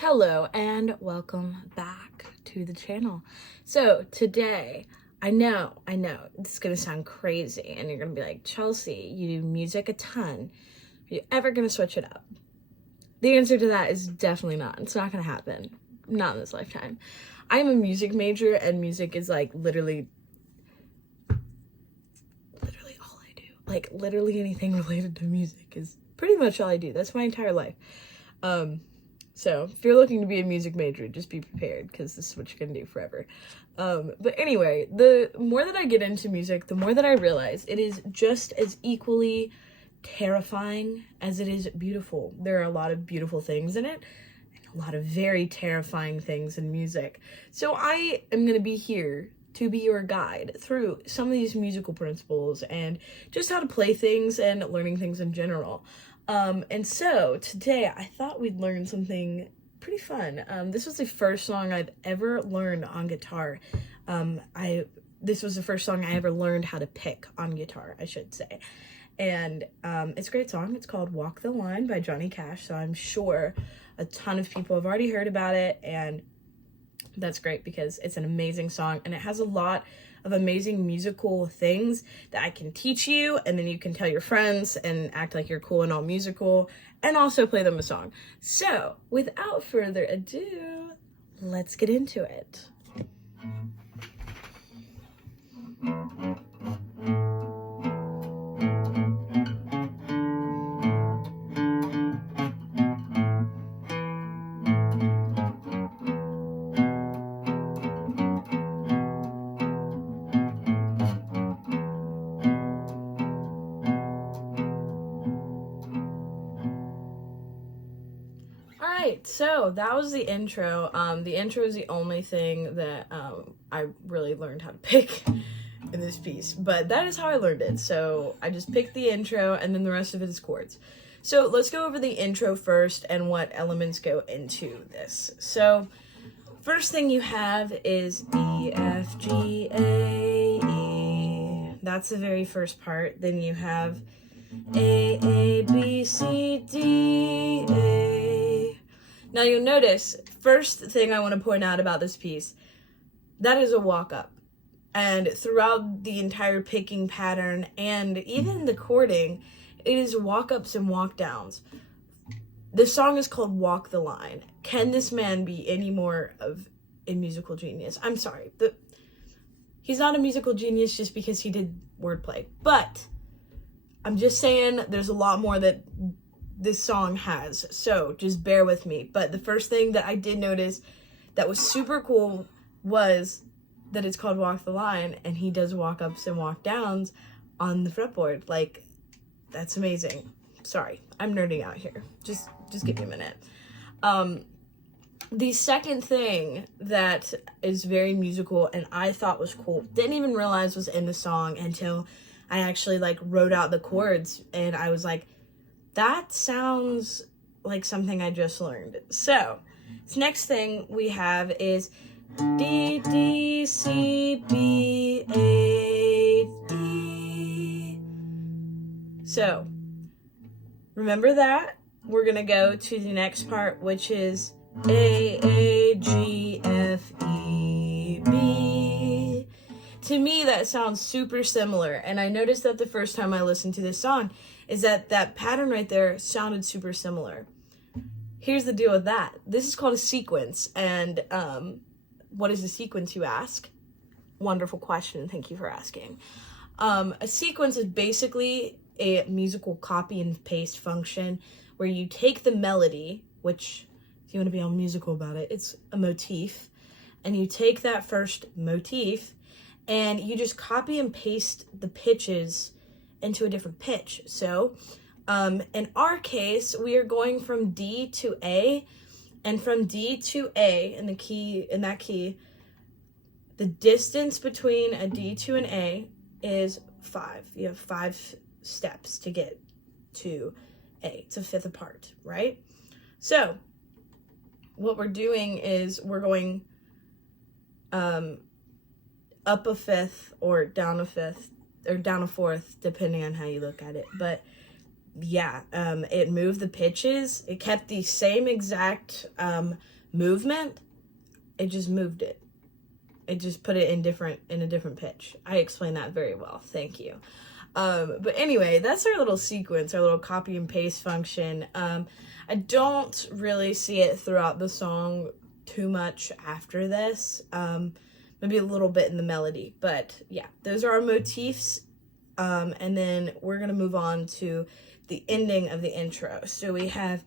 Hello and welcome back to the channel. So today, I know, this is gonna sound crazy and you're gonna be like, Chelsea, you do music a ton. Are you ever gonna switch it up? The answer to that is definitely not. It's not gonna happen. Not in this lifetime. I am a music major and music is like literally all I do. Like literally anything related to music is pretty much all I do. That's my entire life. So if you're looking to be a music major, just be prepared because this is what you're gonna do forever. But anyway, the more that I get into music, the more that I realize it is just as equally terrifying as it is beautiful. There are a lot of beautiful things in it and a lot of very terrifying things in music. So I am gonna be here to be your guide through some of these musical principles and just how to play things and learning things in general. And so today I thought we'd learn something pretty fun. This was the first song I've ever learned on guitar. This was the first song I ever learned how to pick on guitar, I should say. And it's a great song. It's called Walk the Line by Johnny Cash. So I'm sure a ton of people have already heard about it, and that's great because it's an amazing song and it has a lot of amazing musical things that I can teach you, and then you can tell your friends and act like you're cool and all musical and also play them a song. So without further ado, let's get into it. Alright, so that was the intro. The intro is the only thing that I really learned how to pick in this piece, but that is how I learned it. So I just picked the intro and then the rest of it is chords. So let's go over the intro first and what elements go into this. So first thing you have is E, F, G, A, E. That's the very first part. Then you have A, B, C, D, A. Now you'll notice, first thing I want to point out about this piece, that is a walk up. And throughout the entire picking pattern and even the chording, it is walk ups and walk downs. The song is called Walk the Line. Can this man be any more of a musical genius? I'm sorry. He's not a musical genius just because he did wordplay. But I'm just saying there's a lot more that this song has, so just bear with me. But the first thing that I did notice that was super cool was that it's called Walk the Line, and he does walk ups and walk downs on the fretboard. Like, that's amazing. Sorry, I'm nerding out here. Just give me a minute. The second thing that is very musical and I thought was cool, didn't even realize was in the song until I actually wrote out the chords, and I was like, that sounds like something I just learned. So, this next thing we have is D, D, C, B, A, D. So, remember that. We're gonna go to the next part, which is A, G, F, E, B. To me, that sounds super similar, and I noticed that the first time I listened to this song is that pattern right there sounded super similar. Here's the deal with that. This is called a sequence, and what is a sequence, you ask? Wonderful question, thank you for asking. A sequence is basically a musical copy and paste function where you take the melody, which, if you want to be all musical about it, it's a motif, and you take that first motif and you just copy and paste the pitches into a different pitch. So in our case, we are going from D to A, and from D to A in that key, the distance between a D to an A is 5. You have 5 steps to get to A. It's a fifth apart, right? So what we're doing is we're going up a fifth or down a fifth or down a fourth, depending on how you look at it. But yeah, it moved the pitches. It kept the same exact movement. It just moved it. It just put it in a different pitch. I explained that very well. Thank you. But anyway, that's our little sequence, our little copy and paste function. I don't really see it throughout the song too much after this. Maybe a little bit in the melody, but yeah, those are our motifs. And then we're gonna move on to the ending of the intro. So we have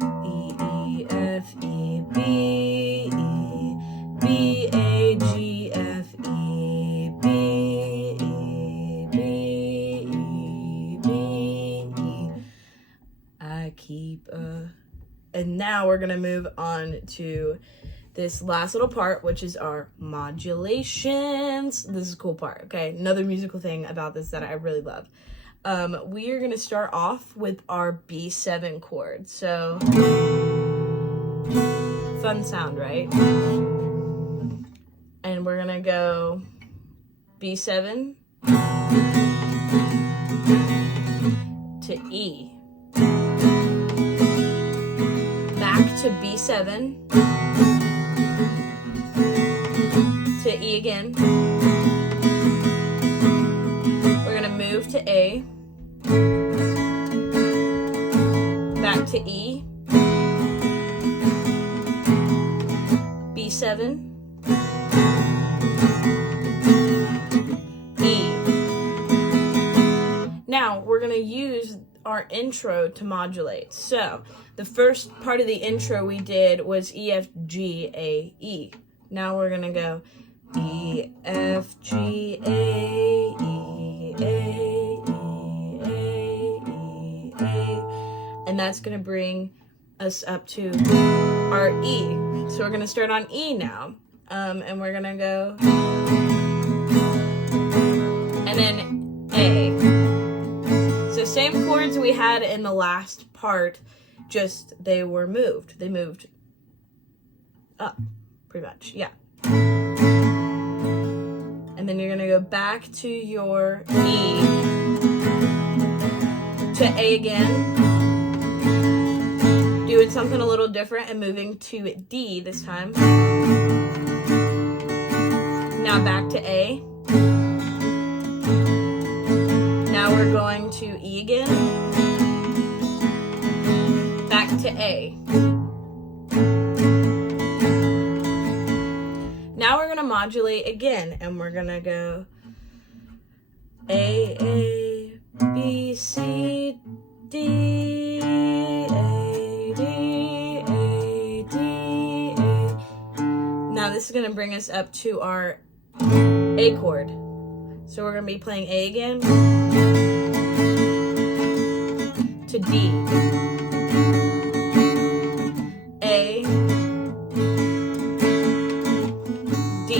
E, E, F, E, B, E, B, A, G, F, E, B, E, B, E, B, E. I keep and now we're gonna move on to this last little part, which is our modulations. This is a cool part, okay? Another musical thing about this that I really love. We are gonna start off with our B7 chord. So, fun sound, right? And we're gonna go B7 to E. Back to B7 to E again. We're gonna move to A, back to E, B7, E. Now we're gonna use our intro to modulate. So the first part of the intro we did was E, F, G, A, E. Now we're gonna go E, F, G, A, E, A, E, A, E, A. And that's gonna bring us up to our E. So we're gonna start on E now. And we're gonna go, and then A. So same chords we had in the last part, just they were moved. They moved up, pretty much, yeah. And then you're gonna go back to your E, to A again, doing something a little different and moving to D this time. Now back to A. Now we're going to E again, back to A. Now we're gonna modulate again, and we're gonna go A, B, C, D, A, D, A, D, A. Now this is gonna bring us up to our A chord. So we're gonna be playing A again to D, A, D,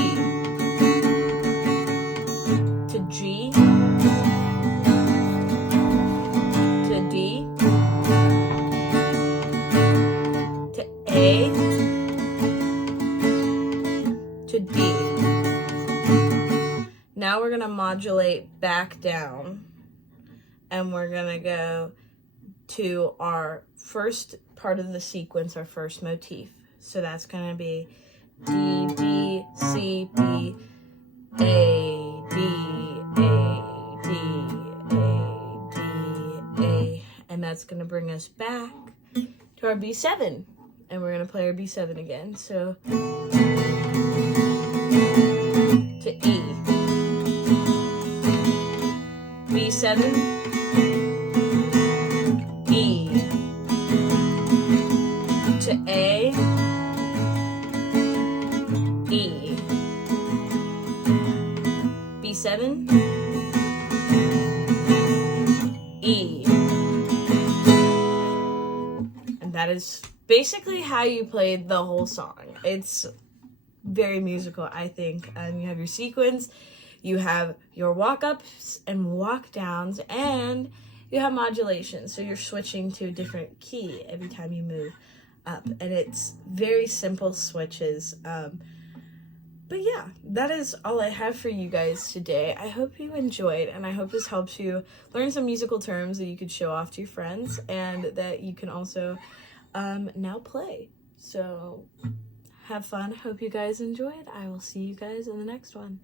to G, to D, to A, to D. Now we're gonna modulate back down, and we're gonna go to our first part of the sequence, our first motif. So that's gonna be D, B, C, B, A, D, A, D, A, D, A. And that's gonna bring us back to our B7. And we're gonna play our B7 again. So to E, B7, E, to A, E, B7, E. And that is basically how you played the whole song. It's very musical, I think. You have your sequence, you have your walk-ups and walk-downs, and you have modulation. So you're switching to a different key every time you move up. And it's very simple switches. But yeah, that is all I have for you guys today. I hope you enjoyed, and I hope this helps you learn some musical terms that you could show off to your friends and that you can also now play. So have fun. Hope you guys enjoyed. I will see you guys in the next one.